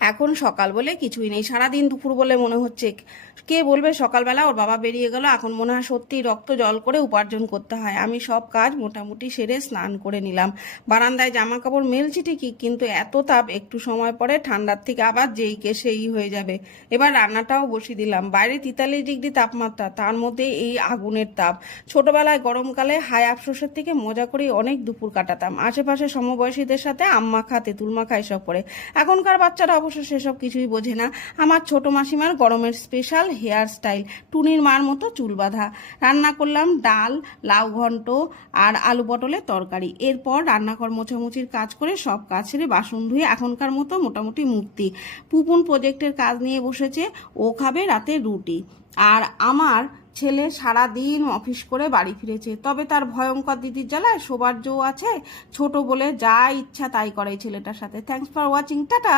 এখন সকাল বলে কিছুই নেই, সারাদিন দুপুর বলে মনে হচ্ছে। কে বলবে সকালবেলা ওর বাবা বেরিয়ে গেল, এখন মনে হয় সত্যি রক্ত জল করে উপার্জন করতে হয়। আমি সব কাজ মোটামুটি সেরে স্নান করে নিলাম। বারান্দায় জামা কাপড় মেলছি ঠিকই, কিন্তু এত তাপ, একটু সময় পরে ঠান্ডার থেকে আবার যেই কে সেই হয়ে যাবে। এবার রান্নাটাও বসিয়ে দিলাম। বাইরে 43 ডিগ্রি তাপমাত্রা, তার মধ্যে এই আগুনের তাপ। ছোটবেলায় গরমকালে হাই আফসোসের থেকে মজা করে অনেক দুপুর কাটাতাম আশেপাশে সমবয়সীদের সাথে আম মাখা তেঁতুল মাখা এসব করে। এখনকার বাচ্চারা অবশ্য সেসব কিছুই বোঝে না। আমার ছোট মাসিমার গরমের স্পেশাল হেয়ার স্টাইল, টুনির মার মতো চুল বাঁধা। রান্না করলাম ডাল, লাউ ঘন্ট আর আলু পটলের তরকারি। এরপর রান্নাঘর মোছামুছির কাজ করে সব কাজ ছেড়ে বাসন ধুয়ে এখনকার মতো মোটামুটি মুক্তি। পুপুন প্রজেক্টের কাজ নিয়ে বসেছে, ও খাবে রাতে রুটি। আর আমার ছেলে সারা দিন অফিস করে বাড়ি ফিরেছে, তবে তার ভয়ঙ্কর দিদির জ্বালায় শোবার জো আছে। ছোট বলে যা ইচ্ছা তাই করে ছেলেটার সাথে। Thanks for watching, tata.